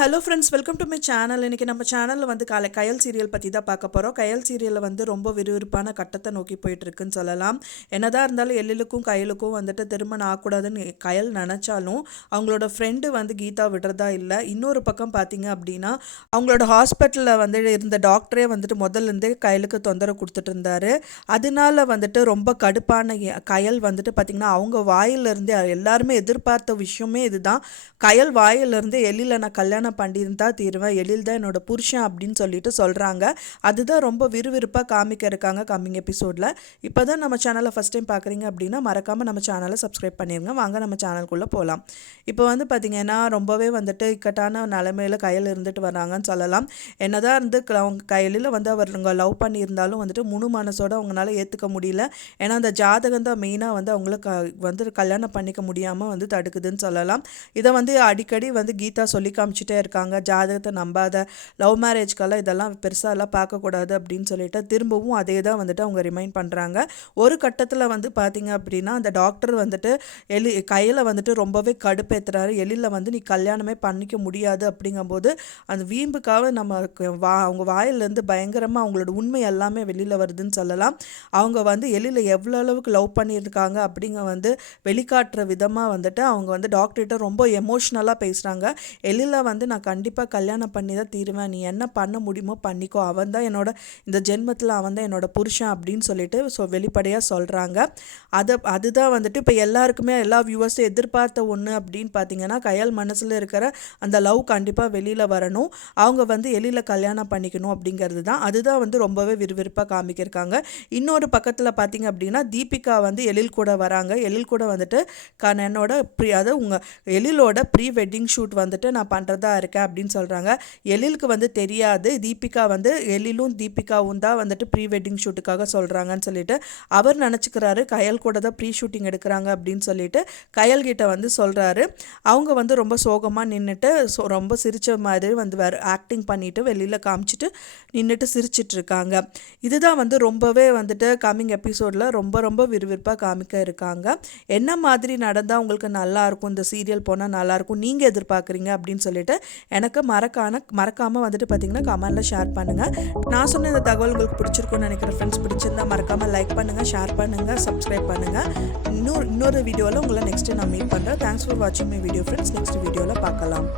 Hello friends, welcome to my channel. இன்றைக்கி நம்ம சேனலில் வந்து கயல் சீரியல் பற்றி தான் பார்க்க போகிறோம். கயல் சீரியலில் வந்து ரொம்ப விறுவிறுப்பான கட்டத்தை நோக்கி போயிட்டுருக்குன்னு சொல்லலாம். என்னதான் இருந்தாலும் எழிலுக்கும் கையலுக்கும் வந்துட்டு திருமணம் ஆகக்கூடாதுன்னு கயல் நினச்சாலும் அவங்களோட ஃப்ரெண்டு வந்து கீதா விடுறதா இல்லை. இன்னொரு பக்கம் பார்த்தீங்க அப்படின்னா அவங்களோட ஹாஸ்பிட்டலில் வந்து இருந்த டாக்டரே வந்துட்டு முதல்லேருந்தே கயலுக்கு தொந்தரவு கொடுத்துட்டு இருந்தாரு. அதனால வந்துட்டு ரொம்ப கடுப்பான கயல் வந்துட்டு பார்த்திங்கன்னா அவங்க வாயிலிருந்தே எல்லாருமே எதிர்பார்த்த விஷயமே இதுதான். கயல் வாயிலிருந்து எழில நான் கல்யாணம் பண்ணியிருந்தா தீருவேன், எழில் தான் என்னோட புருஷன் அப்படின்னு சொல்லிட்டு சொல்கிறாங்க. அதுதான் ரொம்ப விறுவிறுப்பாக காமிக்க இருக்காங்க கம்மிங் எபிசோடில். இப்போ தான் நம்ம சேனலை ஃபஸ்ட் டைம் பார்க்குறீங்க அப்படின்னா மறக்காமல் நம்ம சேனலை சப்ஸ்கிரைப் பண்ணிடுங்க. வாங்க நம்ம சேனலுக்குள்ளே போகலாம். இப்போ வந்து பார்த்திங்கன்னா ரொம்பவே வந்துட்டு இக்கட்டான நிலைமையில் கையில் இருந்துட்டு வராங்கன்னு சொல்லலாம். என்னதான் இருந்து அவங்க கையில் வந்து அவங்க லவ் பண்ணியிருந்தாலும் வந்துட்டு முழு மனசோடு அவங்களால ஏற்றுக்க முடியல. ஏன்னா அந்த ஜாதகம் தான் மெயினாக வந்து அவங்கள வந்து கல்யாணம் பண்ணிக்க முடியாமல் வந்து தடுக்குதுன்னு சொல்லலாம். இதை வந்து அடிக்கடி வந்து கீதா சொல்லி காமிச்சிட்டே இருக்காங்க. ஜாதகத்தை நம்பாத, லவ் மேரேஜ்க்கெல்லாம் இதெல்லாம் பெருசாலாம் பார்க்கக்கூடாது அப்படின்னு சொல்லிட்டு திரும்பவும் அதே தான் வந்துட்டு அவங்க ரிமைண்ட் பண்ணுறாங்க. ஒரு கட்டத்தில் வந்து பார்த்திங்க அப்படின்னா அந்த டாக்டர் வந்துட்டு கையில் வந்துட்டு ரொம்பவே கடுப்பேற்றுறாரு. எழில வந்து நீ கல்யாணமே பண்ணிக்க முடியாது அப்படிங்கும்போது அந்த வீம்புக்காக நம்ம அவங்க வாயிலேருந்து பயங்கரமாக அவங்களோட உண்மை எல்லாமே வெளியில் வருதுன்னு சொல்லலாம். அவங்க வந்து எழில எவ்வளோ அளவுக்கு லவ் பண்ணியிருக்காங்க அப்படிங்க வந்து வெளிக்காட்டுற விதமாக வந்துட்டு அவங்க வந்து டாக்டர்கிட்ட ரொம்ப எமோஷ்னலாக பேசுகிறாங்க. எழில வந்து நான் கண்டிப்பாக கல்யாணம் பண்ணி தான் தீருவேன், நீ என்ன பண்ண முடியுமோ பண்ணிக்கோ, அவன் தான் என்னோட இந்த ஜென்மத்தில் அவன் தான் என்னோட புருஷன் அப்படின்னு சொல்லிட்டு வெளிப்படையாக சொல்கிறாங்க. அதுதான் வந்துட்டு இப்போ எல்லாருக்குமே எல்லா வியூவர்ஸும் எதிர்பார்த்த ஒன்று அப்படின்னு பார்த்தீங்கன்னா கயல் மனசில் இருக்கிற அந்த லவ் கண்டிப்பாக வெளியில் வரணும், அவங்க வந்து எழில கல்யாணம் பண்ணிக்கணும் அப்படிங்கிறது தான். அதுதான் வந்து ரொம்பவே விறுவிறுப்பாக காமிக்கிருக்காங்க. இன்னொரு பக்கத்தில் பார்த்தீங்க அப்படின்னா தீபிகா வந்து எழில் கூட வராங்க. எழில் கூட வந்துட்டு என்னோட அதாவது உங்கள் எழிலோட ப்ரீ வெட்டிங் ஷூட் வந்துட்டு நான் பண்ணுறதா இருக்கேன் அப்படின்னு சொல்கிறாங்க. எழிலுக்கு வந்து தெரியாது தீபிகா வந்து எழிலும் தீபிகாவும் தான் வந்துட்டு ப்ரீ வெட்டிங் ஷூட்டுக்காக சொல்கிறாங்கன்னு சொல்லிட்டு அவர் நினச்சிக்கிறாரு கயல் கூட தான் ப்ரீ ஷூட்டிங் எடுக்கிறாங்க அப்படின்னு சொல்லிட்டு கயல்கிட்ட வந்து சொல்கிறாரு. அவங்க வந்து ரொம்ப சோகமாக நின்றுட்டு ரொம்ப சிரித்த மாதிரி வந்து ஆக்டிங் பண்ணிவிட்டு வெளியில் காமிச்சிட்டு நின்றுட்டு சிரிச்சிட்ருக்காங்க. இதுதான் வந்து ரொம்பவே வந்துட்டு கம்மிங் எபிசோடில் ரொம்ப ரொம்ப விறுவிறுப்பாக காமிக்க இருக்காங்க. என்ன மாதிரி நடந்தால் உங்களுக்கு நல்லாயிருக்கும், இந்த சீரியல் போனால் நல்லாயிருக்கும் நீங்கள் எதிர்பார்க்குறீங்க அப்படின்னு சொல்லிட்டு எனக்கு மறக்காமல் வந்துட்டு பார்த்தீங்கன்னா கமெண்டில் ஷேர் பண்ணுங்கள். நான் சொன்ன இந்த தகவல் உங்களுக்கு பிடிச்சிருக்குன்னு நினைக்கிற ஃப்ரெண்ட்ஸ், பிடிச்சிருந்தா மறக்காமல் லைக் பண்ணுங்கள், ஷேர் பண்ணுங்கள், சப்ஸ்கிரைப் பண்ணுங்கள். இன்னொரு வீடியோவில் உங்களை நெக்ஸ்ட்டு நான் மீட் பண்ணுறேன். தேங்க்ஸ் ஃபார் வாட்சிங் மை வீடியோ ஃப்ரெண்ட்ஸ். நெக்ஸ்ட் வீடியோவில் பார்க்கலாம்.